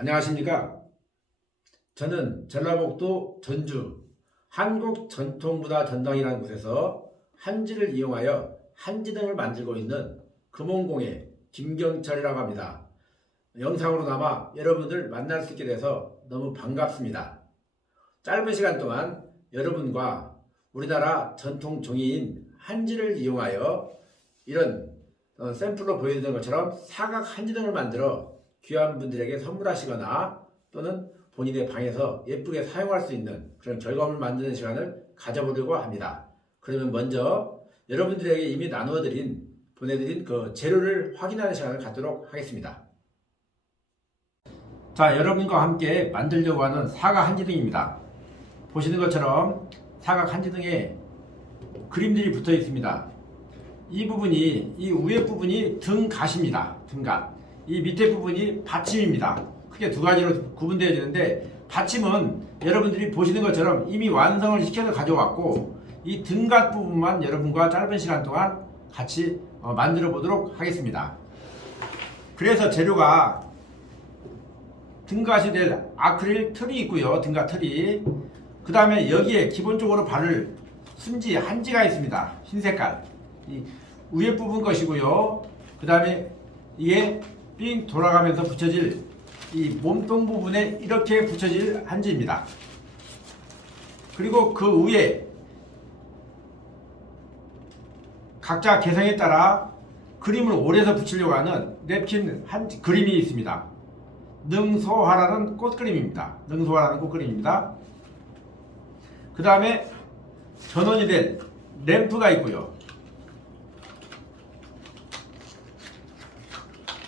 안녕하십니까. 저는 전라북도 전주 한국전통문화전당이라는 곳에서 한지를 이용하여 한지등을 만들고 있는 금원공의 김경철이라고 합니다. 영상으로나마 여러분들 만날 수 있게 돼서 너무 반갑습니다. 짧은 시간 동안 여러분과 우리나라 전통 종이인 한지를 이용하여 이런 샘플로 보여드린 것처럼 사각 한지등을 만들어 귀한 분들에게 선물하시거나 또는 본인의 방에서 예쁘게 사용할 수 있는 그런 결과물을 만드는 시간을 가져보려고 합니다. 그러면 먼저 여러분들에게 이미 보내드린 그 재료를 확인하는 시간을 갖도록 하겠습니다. 자, 여러분과 함께 만들려고 하는 사각 한지등입니다. 보시는 것처럼 사각 한지등에 그림들이 붙어 있습니다. 이 위에 부분이 등갓입니다. 등갓. 이 밑에 부분이 받침입니다. 크게 두 가지로 구분되어지는데, 받침은 여러분들이 보시는 것처럼 이미 완성을 시켜서 가져왔고, 이 등갓 부분만 여러분과 짧은 시간 동안 같이 만들어 보도록 하겠습니다. 그래서 재료가 등갓이 될 아크릴 틀이 있고요. 등갓 틀이. 그 다음에 여기에 기본적으로 바를 순지 한지가 있습니다. 흰색깔. 이 위에 부분 것이고요. 그 다음에 이게 삥 돌아가면서 붙여질 이 몸통 부분에 이렇게 붙여질 한지입니다. 그리고 그 위에 각자 개성에 따라 그림을 올려서 붙이려고 하는 냅킨 한지 그림이 있습니다. 능소화라는 꽃그림입니다. 능소화라는 꽃그림입니다. 그 다음에 전원이 된 램프가 있고요.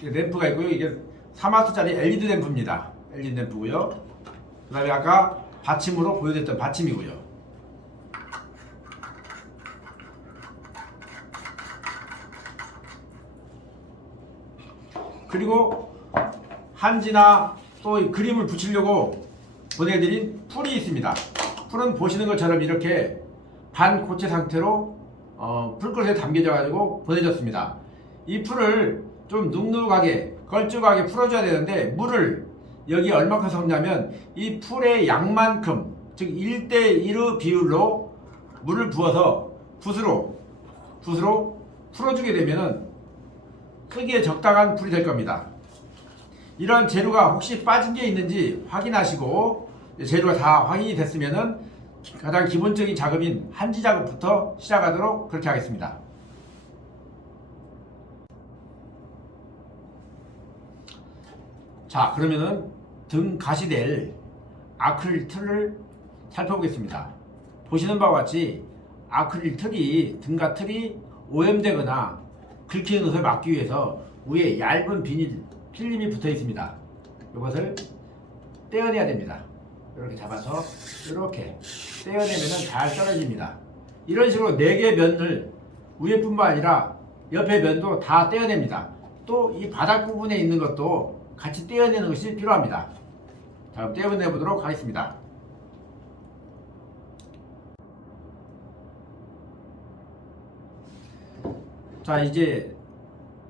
램프가 있고요. 이게 3W짜리 LED 램프입니다. LED 램프고요. 그 다음에 아까 받침으로 보여드렸던 받침이고요. 그리고 한지나 또 그림을 붙이려고 보내드린 풀이 있습니다. 풀은 보시는 것처럼 이렇게 반고체 상태로 풀그릇에 담겨져 가지고 보내졌습니다. 이 풀을 좀 눅눅하게 걸쭉하게 풀어줘야 되는데, 물을 여기 얼마큼 섞냐면 이 풀의 양만큼, 즉 1대1의 비율로 물을 부어서 붓으로 풀어주게 되면은 크기에 적당한 풀이 될 겁니다. 이런 재료가 혹시 빠진 게 있는지 확인하시고, 재료가 다 확인이 됐으면은 가장 기본적인 작업인 한지 작업부터 시작하도록 그렇게 하겠습니다. 자, 그러면은 등갓이 될 아크릴 틀을 살펴보겠습니다. 보시는 바와 같이 아크릴 틀이, 등갓 틀이 오염되거나 긁히는 것을 막기 위해서 위에 얇은 비닐 필름이 붙어 있습니다. 이것을 떼어내야 됩니다. 이렇게 잡아서 이렇게 떼어내면 잘 떨어집니다. 이런 식으로 4개 면을 위에뿐만 아니라 옆에 면도 다 떼어냅니다. 또 이 바닥 부분에 있는 것도 같이 떼어내는 것이 필요합니다. 자, 그럼 떼어내 보도록 하겠습니다. 자, 이제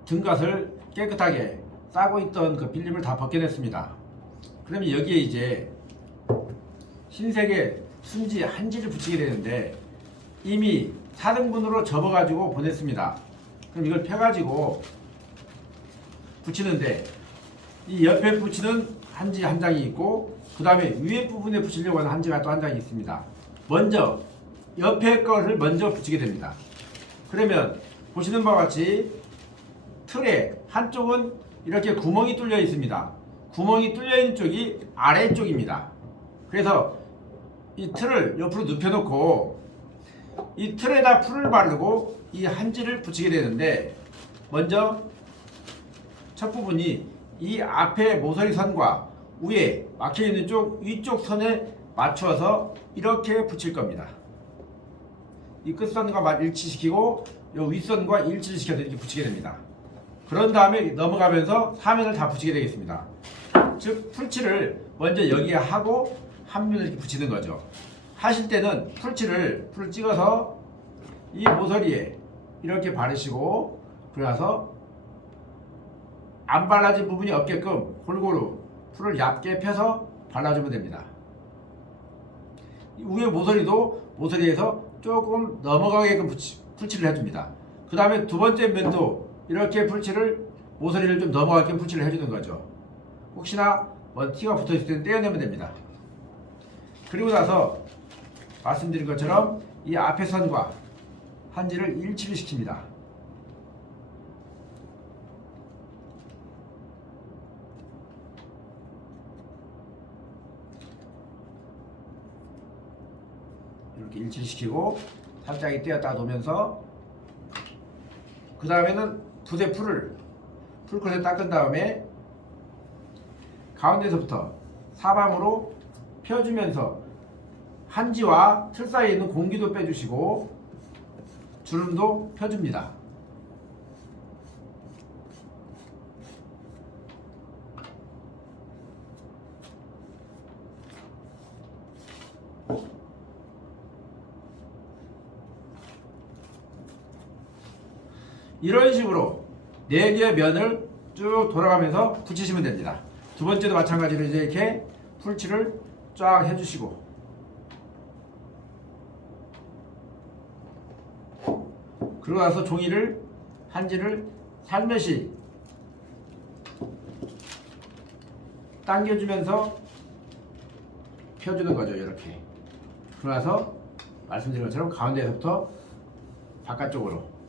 등갓을 깨끗하게 싸고 있던 그 필름을 다 벗겨냈습니다. 그러면 여기에 이제 흰색의 순지 한지를 붙이게 되는데, 이미 4등분으로 접어가지고 보냈습니다. 그럼 이걸 펴가지고 붙이는데, 이 옆에 붙이는 한지 한 장이 있고, 그 다음에 위에 부분에 붙이려고 하는 한지가 또 한 장이 있습니다. 먼저 옆에 거를 먼저 붙이게 됩니다. 그러면 보시는 바와 같이 틀에 한쪽은 이렇게 구멍이 뚫려 있습니다. 구멍이 뚫려 있는 쪽이 아래쪽입니다. 그래서 이 틀을 옆으로 눕혀놓고 이 틀에다 풀을 바르고 이 한지를 붙이게 되는데, 먼저 첫 부분이 이 앞에 모서리 선과 위에 막혀있는 쪽 위쪽 선에 맞춰서 이렇게 붙일 겁니다. 이 끝선과 일치시키고 이 윗선과 일치를 시켜서 이렇게 붙이게 됩니다. 그런 다음에 넘어가면서 사면을 다 붙이게 되겠습니다. 즉 풀칠을 먼저 여기에 하고 한 면을 이렇게 붙이는 거죠. 하실 때는 풀을 찍어서 이 모서리에 이렇게 바르시고, 그래서 안 발라진 부분이 없게끔 골고루 풀을 얇게 펴서 발라주면 됩니다. 위에 모서리도 모서리에서 조금 넘어가게끔 풀칠을 해줍니다. 그 다음에 두 번째 면도 이렇게 모서리를 좀 넘어가게끔 풀칠을 해주는 거죠. 혹시나 티가 붙어있을 때는 떼어내면 됩니다. 그리고 나서 말씀드린 것처럼 이 앞에 선과 한지를 일치를 시킵니다. 이렇게 일치를 시키고 살짝 떼었다 놓으면서 그 다음에는 붓에 풀컷에 닦은 다음에 가운데서부터 사방으로 펴주면서 한지와 틀 사이에 있는 공기도 빼주시고 주름도 펴줍니다. 이런 식으로 4개의 면을 쭉 돌아가면서 붙이시면 됩니다. 두 번째도 마찬가지로 이제 이렇게 풀칠을 쫙 해주시고 그러고 나서 한지를 살며시 당겨주면서 펴주는 거죠. 이렇게. 그러고 나서 말씀드린 것처럼 가운데에서부터 바깥쪽으로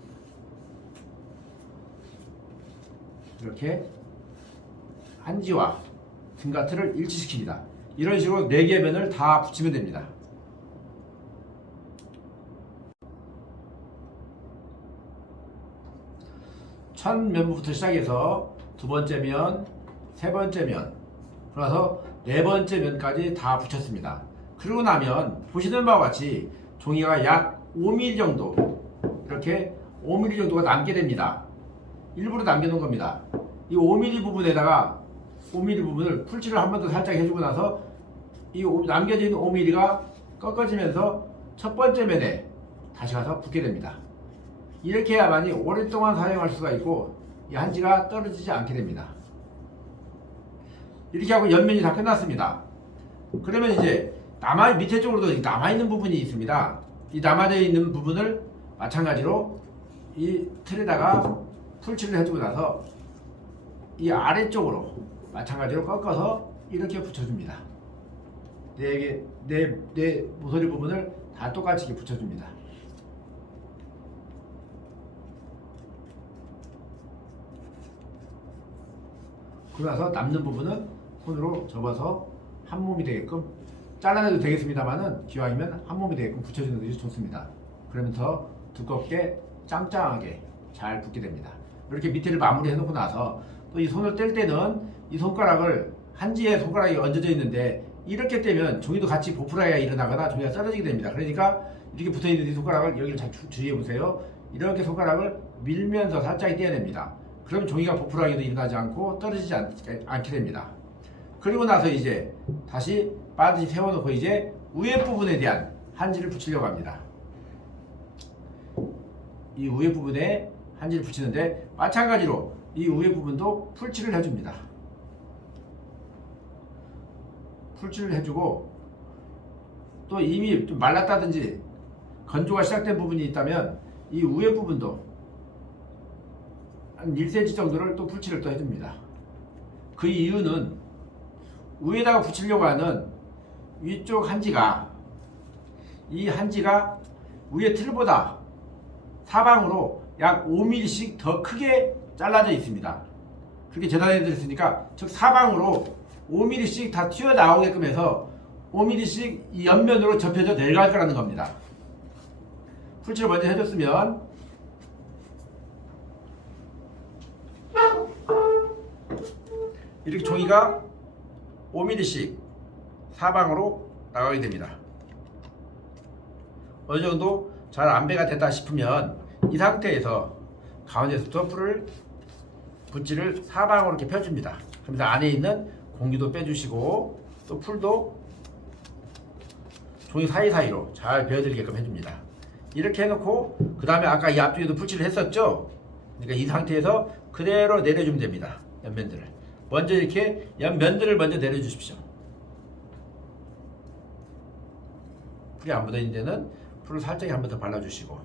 이렇게 한지와 등가트를 일치시킵니다. 이런 식으로 4개의 면을 다 붙이면 됩니다. 첫 면부터 시작해서 두 번째 면, 세 번째 면, 그래서 네 번째 면까지 다 붙였습니다. 그러고 나면 보시는 바와 같이 종이가 약 5mm 정도 이렇게 5mm 정도가 남게 됩니다. 일부러 남겨놓은 겁니다. 이 5mm 부분에다가 5mm 부분을 풀칠을 한 번 더 살짝 해주고 나서 이 남겨진 5mm가 꺾어지면서 첫 번째 면에 다시 가서 붙게 됩니다. 이렇게 해야만이 오랫동안 사용할 수가 있고 이 한지가 떨어지지 않게 됩니다. 이렇게 하고 옆면이 다 끝났습니다. 그러면 이제 밑에 쪽으로도 남아있는 부분이 있습니다. 이 남아져 있는 부분을 마찬가지로 이 틀에다가 풀칠을 해주고 나서 이 아래쪽으로 마찬가지로 꺾어서 이렇게 붙여줍니다. 네 모서리 부분을 다 똑같이 이렇게 붙여줍니다. 그러고 나서 남는 부분은 손으로 접어서 한 몸이 되게끔 잘라내도 되겠습니다만은 기왕이면 한 몸이 되게끔 붙여주는 것이 좋습니다. 그러면 더 두껍게 짱짱하게 잘 붙게 됩니다. 이렇게 밑에를 마무리해 놓고 나서 또 이 손을 뗄 때는 이 손가락을 한지에 손가락이 얹어져 있는데 이렇게 떼면 종이도 같이 보풀하기가 일어나거나 종이가 떨어지게 됩니다. 그러니까 이렇게 붙어있는 이 손가락을 여기를 잘 주의해 보세요. 이렇게 손가락을 밀면서 살짝 떼어냅니다. 그럼 종이가 보풀하기도 일어나지 않고 떨어지지 않게 됩니다. 그리고 나서 이제 다시 반드시 세워놓고 이제 위에 부분에 대한 한지를 붙이려고 합니다. 이 위에 부분에 한지를 붙이는데 마찬가지로 이 위에 부분도 풀칠을 해줍니다. 풀칠을 해주고 또 이미 좀 말랐다든지 건조가 시작된 부분이 있다면 이 위에 부분도 한 1cm 정도를 또 풀칠을 또 해줍니다. 그 이유는 위에다가 붙이려고 하는 위쪽 한지가 이 한지가 위에 틀보다 사방으로 약 5mm씩 더 크게 잘라져 있습니다. 그렇게 재단해 드렸으니까 즉 사방으로 5mm씩 다 튀어나오게끔 해서 5mm씩 이 옆면으로 접혀져 내려갈 거라는 겁니다. 풀칠을 먼저 해줬으면 이렇게 종이가 5mm씩 사방으로 나가게 됩니다. 어느 정도 잘 안배가 됐다 싶으면 이 상태에서 가운데서부터 붓질을 사방으로 이렇게 펴줍니다. 그러면서 안에 있는 공기도 빼주시고 또 풀도 종이 사이사이로 잘 베어들게끔 해줍니다. 이렇게 해놓고 그 다음에 아까 이 앞쪽에도 풀칠을 했었죠. 그러니까 이 상태에서 그대로 내려주면 됩니다. 옆면들을 먼저 이렇게 옆면들을 먼저 내려주십시오. 풀이 안 묻어있는 데는 풀을 살짝 한 번 더 발라주시고,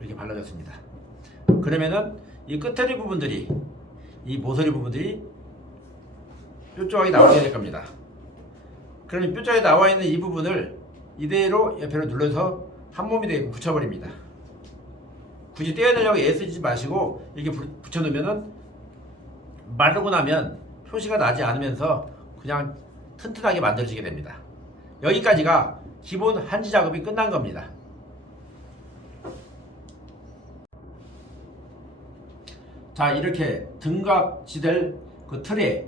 이렇게 발라줬습니다. 그러면은 이 끝머리 부분들이, 이 모서리 부분들이 뾰족하게 나오게 될 겁니다. 그러면 뾰족하게 나와 있는 이 부분을 이대로 옆으로 눌러서 한 몸이 되게 붙여버립니다. 굳이 떼어내려고 애쓰지 마시고 이렇게 붙여놓으면은 마르고 나면 표시가 나지 않으면서 그냥 튼튼하게 만들어지게 됩니다. 여기까지가 기본 한지 작업이 끝난 겁니다. 자, 이렇게 등각지될 그 틀에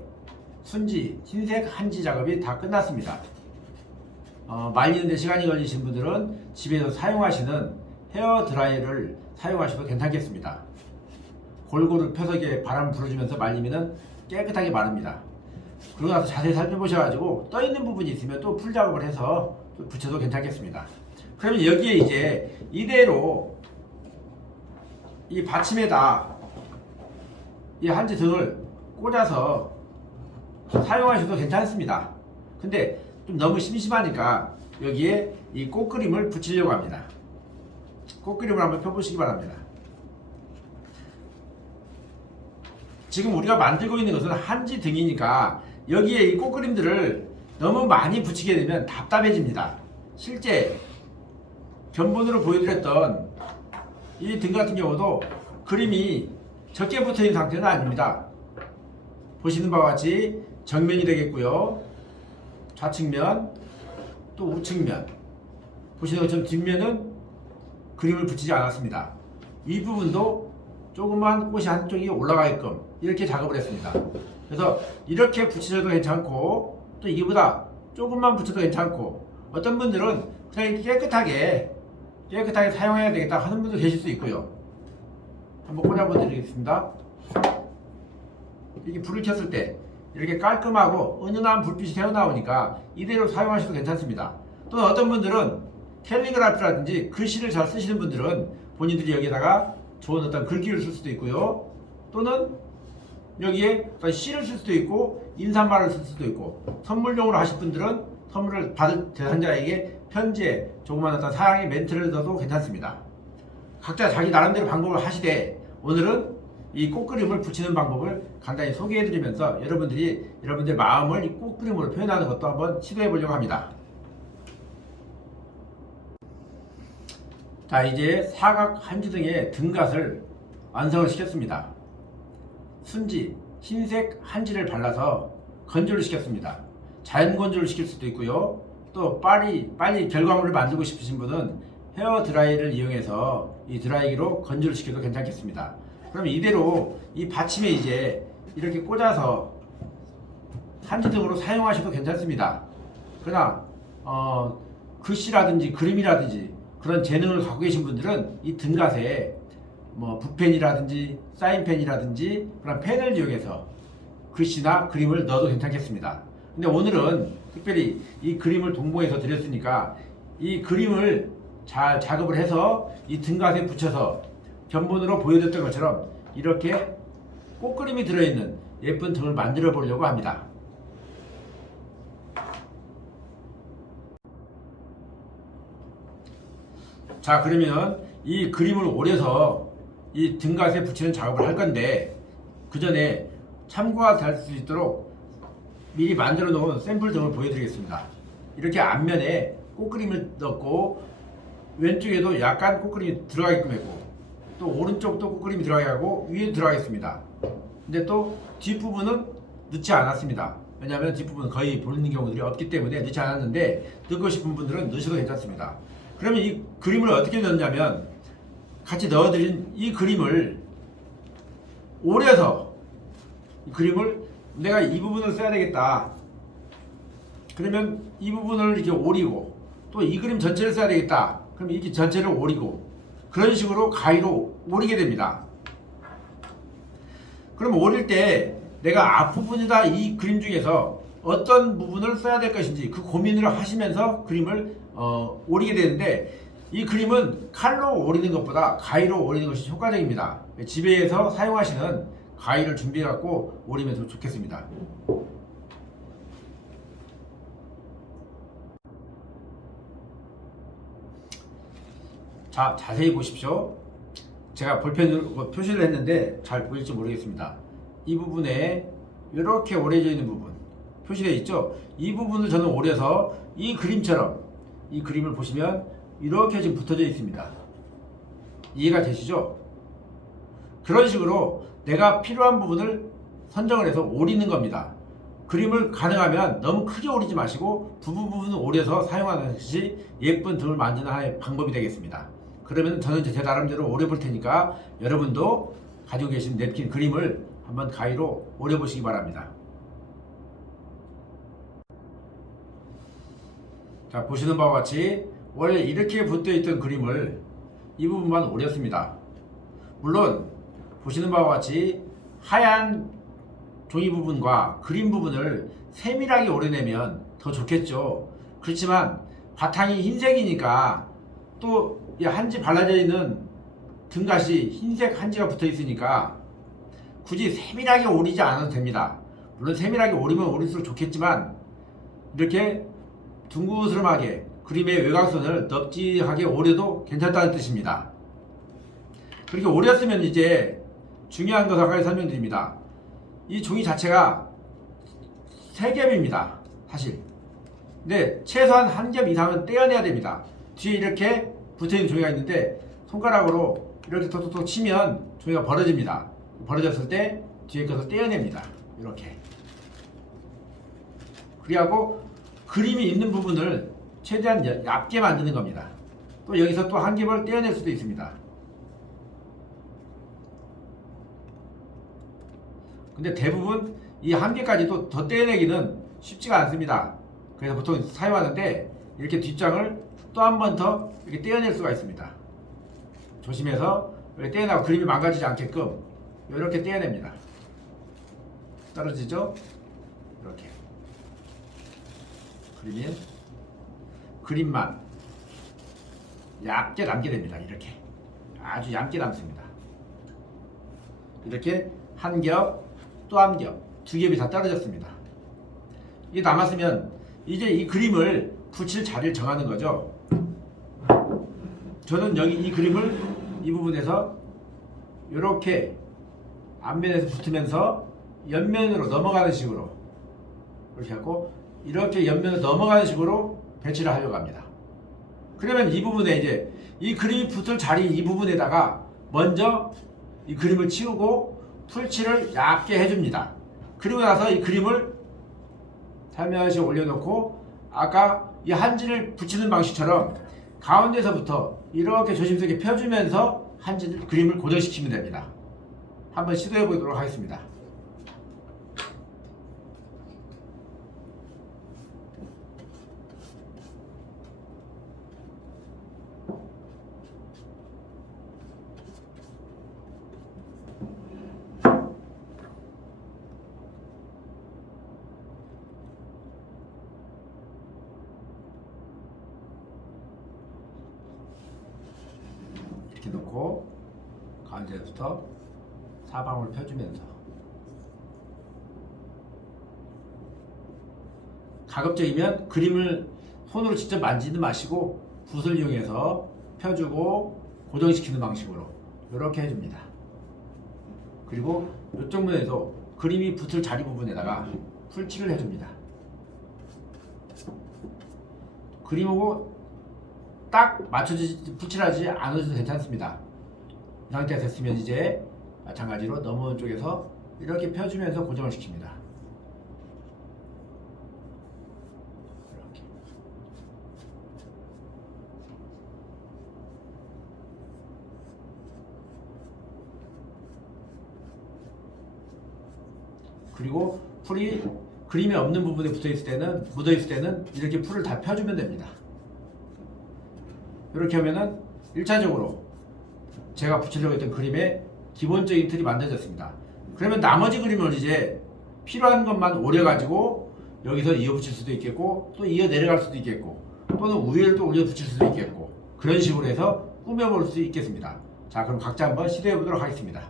순지, 흰색 한지 작업이 다 끝났습니다. 말리는데 시간이 걸리신 분들은 집에서 사용하시는 헤어 드라이를 사용하셔도 괜찮겠습니다. 골고루 펴서 바람 불어주면서 말리면 깨끗하게 마릅니다. 그러고 나서 자세히 살펴보셔가지고 떠있는 부분이 있으면 또 풀 작업을 해서 또 붙여도 괜찮겠습니다. 그러면 여기에 이제 이대로 이 받침에다 이 한지 등을 꽂아서 사용하셔도 괜찮습니다. 근데 좀 너무 심심하니까 여기에 이 꽃그림을 붙이려고 합니다. 꽃그림을 한번 펴보시기 바랍니다. 지금 우리가 만들고 있는 것은 한지 등이니까 여기에 이 꽃그림들을 너무 많이 붙이게 되면 답답해집니다. 실제 견본으로 보여드렸던 이 등 같은 경우도 그림이 적게 붙어있는 상태는 아닙니다. 보시는 바와 같이 정면이 되겠고요, 좌측면, 또 우측면, 보시는 것처럼 뒷면은 그림을 붙이지 않았습니다. 이 부분도 조그만 꽃이 한쪽이 올라가게끔 이렇게 작업을 했습니다. 그래서 이렇게 붙이셔도 괜찮고, 또 이거보다 조금만 붙여도 괜찮고, 어떤 분들은 그냥 이렇게 깨끗하게 사용해야 되겠다 하는 분도 계실 수 있고요. 한번 꽂아보 드리겠습니다. 이게 불을 켰을 때 이렇게 깔끔하고 은은한 불빛이 새어나오니까 이대로 사용하셔도 괜찮습니다. 또는 어떤 분들은 캘리그라피라든지 글씨를 잘 쓰시는 분들은 본인들이 여기다가 좋은 어떤 글귀를 쓸 수도 있고요, 또는 여기에 시를 쓸 수도 있고 인사말을 쓸 수도 있고, 선물용으로 하실 분들은 선물을 받을 대상자에게 편지에 조그만 어떤 사랑의 멘트를 넣어도 괜찮습니다. 각자 자기 나름대로 방법을 하시되, 오늘은 이 꽃그림을 붙이는 방법을 간단히 소개해드리면서 여러분들의 마음을 이 꽃그림으로 표현하는 것도 한번 시도해 보려고 합니다. 자, 이제 사각 한지 등의 등갓을 완성을 시켰습니다. 순지, 흰색 한지를 발라서 건조를 시켰습니다. 자연 건조를 시킬 수도 있고요, 또 빨리 결과물을 만들고 싶으신 분은 헤어 드라이를 이용해서 이 드라이기로 건조를 시켜도 괜찮겠습니다. 그럼 이대로 이 받침에 이제 이렇게 꽂아서 한지 등으로 사용하셔도 괜찮습니다. 그러나 글씨라든지 그림이라든지 그런 재능을 갖고 계신 분들은 이 등갓에 붓펜이라든지 사인펜이라든지 그런 펜을 이용해서 글씨나 그림을 넣어도 괜찮겠습니다. 근데 오늘은 특별히 이 그림을 동봉해서 드렸으니까 이 그림을 잘 작업을 해서 이 등갓에 붙여서 견본으로 보여드렸던 것처럼 이렇게 꽃그림이 들어있는 예쁜 등을 만들어 보려고 합니다. 자, 그러면 이 그림을 오려서 이 등갓에 붙이는 작업을 할 건데, 그 전에 참고가 될 수 있도록 미리 만들어 놓은 샘플 등을 보여드리겠습니다. 이렇게 앞면에 꽃그림을 넣고 왼쪽에도 약간 꽃그림이 들어가게끔 했고, 또 오른쪽도 꽃그림이 들어가게 하고 위에 들어가겠습니다. 근데 또 뒷부분은 넣지 않았습니다. 왜냐하면 뒷부분은 거의 보이는 경우들이 없기 때문에 넣지 않았는데, 넣고 싶은 분들은 넣으셔도 괜찮습니다. 그러면 이 그림을 어떻게 넣냐면, 같이 넣어드린 이 그림을 오려서, 이 그림을 내가 이 부분을 써야 되겠다, 그러면 이 부분을 이렇게 오리고, 또 이 그림 전체를 써야 되겠다, 그럼 이렇게 전체를 오리고, 그런 식으로 가위로 오리게 됩니다. 그럼 오릴 때 내가 앞부분이다 이 그림 중에서 어떤 부분을 써야 될 것인지 그 고민을 하시면서 그림을 오리게 되는데, 이 그림은 칼로 오리는 것보다 가위로 오리는 것이 효과적입니다. 집에서 사용하시는 가위를 준비해 갖고 오리면 더 좋겠습니다. 자, 자세히 보십시오. 제가 볼펜으로 표시를 했는데 잘 보일지 모르겠습니다. 이 부분에 이렇게 오려져 있는 부분 표시되어 있죠? 이 부분을 저는 오려서 이 그림처럼 이 그림을 보시면 이렇게 지금 붙어져 있습니다. 이해가 되시죠? 그런 식으로 내가 필요한 부분을 선정을 해서 오리는 겁니다. 그림을 가능하면 너무 크게 오리지 마시고 부분을 오려서 사용하는 것이 예쁜 등을 만드는 하나의 방법이 되겠습니다. 그러면 저는 제 나름대로 오려볼 테니까 여러분도 가지고 계신 냅킨 그림을 한번 가위로 오려보시기 바랍니다. 자, 보시는 바와 같이 원래 이렇게 붙어있던 그림을 이 부분만 오렸습니다. 물론 보시는 바와 같이 하얀 종이 부분과 그림 부분을 세밀하게 오려내면 더 좋겠죠. 그렇지만 바탕이 흰색이니까 또 이 한지 발라져 있는 등갓이 흰색 한지가 붙어 있으니까 굳이 세밀하게 오리지 않아도 됩니다. 물론 세밀하게 오리면 오릴수록 좋겠지만 이렇게 둥그스름하게 그림의 외곽선을 넙지하게 오려도 괜찮다는 뜻입니다. 그렇게 오렸으면 이제 중요한 것을 한 가지 설명드립니다. 이 종이 자체가 3겹입니다. 사실. 근데 최소한 1겹 이상은 떼어내야 됩니다. 뒤에 이렇게 붙어있는 종이가 있는데 손가락으로 이렇게 톡톡톡 치면 종이가 벌어집니다. 벌어졌을 때 뒤에 것을 떼어냅니다. 이렇게. 그리고 그림이 있는 부분을 최대한 얇게 만드는 겁니다. 또 여기서 또 1겹을 떼어낼 수도 있습니다. 근데 대부분 이 1개까지도 더 떼어내기는 쉽지가 않습니다. 그래서 보통 사용하는데 이렇게 뒷장을 또 한 번 더 이렇게 떼어낼 수가 있습니다. 조심해서 이렇게 떼어내고 그림이 망가지지 않게끔 이렇게 떼어냅니다. 떨어지죠? 이렇게 그림만 얇게 남게 됩니다. 이렇게 아주 얇게 남습니다. 이렇게 1겹 또 1겹 2겹이 다 떨어졌습니다. 이게 남았으면 이제 이 그림을 붙일 자리를 정하는 거죠. 저는 여기 이 그림을 이 부분에서 이렇게 앞면에서 붙으면서 옆면으로 넘어가는 식으로 이렇게 하고 이렇게 옆면으로 넘어가는 식으로 배치를 하려고 합니다. 그러면 이 부분에 이제 이 그림이 붙을 자리 이 부분에다가 먼저 이 그림을 치우고 풀칠을 얇게 해줍니다. 그리고 나서 이 그림을 살며시 올려놓고 아까 이 한지를 붙이는 방식처럼 가운데서부터 이렇게 조심스럽게 펴주면서 한지를 그림을 고정시키면 됩니다. 한번 시도해 보도록 하겠습니다. 이렇게 놓고 가운데부터 사방으로 펴주면서 가급적이면 그림을 손으로 직접 만지지 마시고 붓을 이용해서 펴주고 고정시키는 방식으로 이렇게 해줍니다. 그리고 이쪽 면에도 그림이 붙을 자리 부분에다가 풀칠을 해줍니다. 그림하고 딱 맞춰지지 풀칠하지 않으셔도 괜찮습니다. 이 상태가 됐으면 이제 마찬가지로 넘어온 쪽에서 이렇게 펴주면서 고정을 시킵니다. 이렇게. 그리고 풀이 그림이 없는 부분에 붙어있을 때는 묻어있을 때는 이렇게 풀을 다 펴주면 됩니다. 이렇게 하면은 1차적으로 제가 붙이려고 했던 그림의 기본적인 틀이 만들어졌습니다. 그러면 나머지 그림을 이제 필요한 것만 오려가지고 여기서 이어 붙일 수도 있겠고 또 이어 내려갈 수도 있겠고 또는 위에를 또 올려 붙일 수도 있겠고 그런 식으로 해서 꾸며볼 수 있겠습니다. 자, 그럼 각자 한번 시도해 보도록 하겠습니다.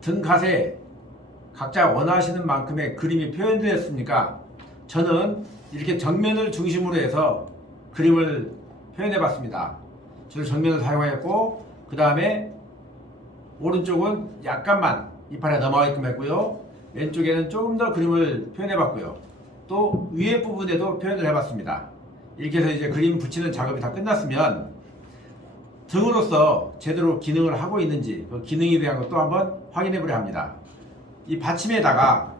등갓에 각자 원하시는 만큼의 그림이 표현되었습니까? 저는 이렇게 정면을 중심으로 해서 그림을 표현해 봤습니다. 저는 정면을 사용하였고, 그 다음에 오른쪽은 약간만 이판에 넘어가게끔 했고요. 왼쪽에는 조금 더 그림을 표현해 봤고요. 또 위에 부분에도 표현을 해 봤습니다. 이렇게 해서 이제 그림 붙이는 작업이 다 끝났으면 등으로서 제대로 기능을 하고 있는지 그 기능에 대한 것도 한번 확인해 보려 합니다. 이 받침에다가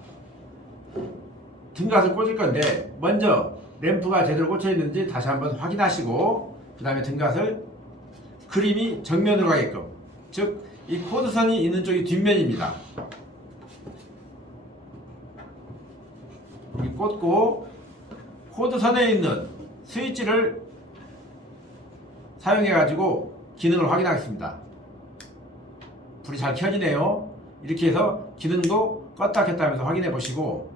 등갓을 꽂을 건데 먼저 램프가 제대로 꽂혀 있는지 다시 한번 확인하시고, 그 다음에 등갓을 그림이 정면으로 가게끔, 즉 이 코드선이 있는 쪽이 뒷면입니다. 여기 꽂고 코드선에 있는 스위치를 사용해 가지고 기능을 확인하겠습니다. 불이 잘 켜지네요. 이렇게 해서 기능도 껐다 켰다 하면서 확인해 보시고,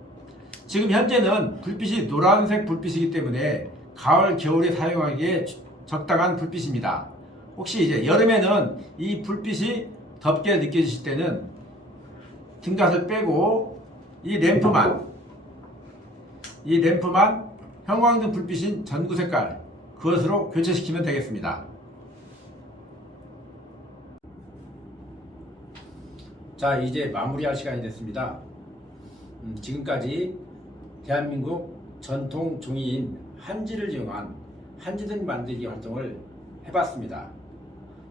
지금 현재는 불빛이 노란색 불빛이기 때문에 가을 겨울에 사용하기에 적당한 불빛입니다. 혹시 이제 여름에는 이 불빛이 덥게 느껴지실 때는 등갓을 빼고 이 램프만 형광등 불빛인 전구 색깔 그것으로 교체시키면 되겠습니다. 자, 이제 마무리할 시간이 됐습니다. 지금까지 대한민국 전통 종이인 한지를 이용한 한지등 만들기 활동을 해봤습니다.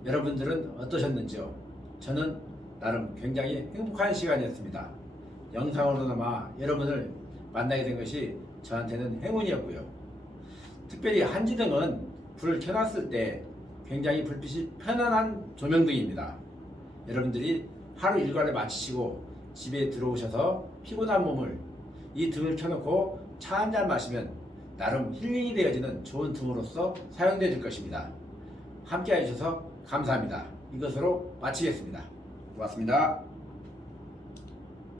여러분들은 어떠셨는지요? 저는 나름 굉장히 행복한 시간이었습니다. 영상으로나마 여러분을 만나게 된 것이 저한테는 행운이었고요. 특별히 한지등은 불을 켜놨을 때 굉장히 불빛이 편안한 조명등입니다. 여러분들이 하루 일과를 마치시고 집에 들어오셔서 피곤한 몸을 이 등을 켜놓고 차 한잔 마시면 나름 힐링이 되어지는 좋은 등으로서 사용되어질 것입니다. 함께 해주셔서 감사합니다. 이것으로 마치겠습니다. 고맙습니다.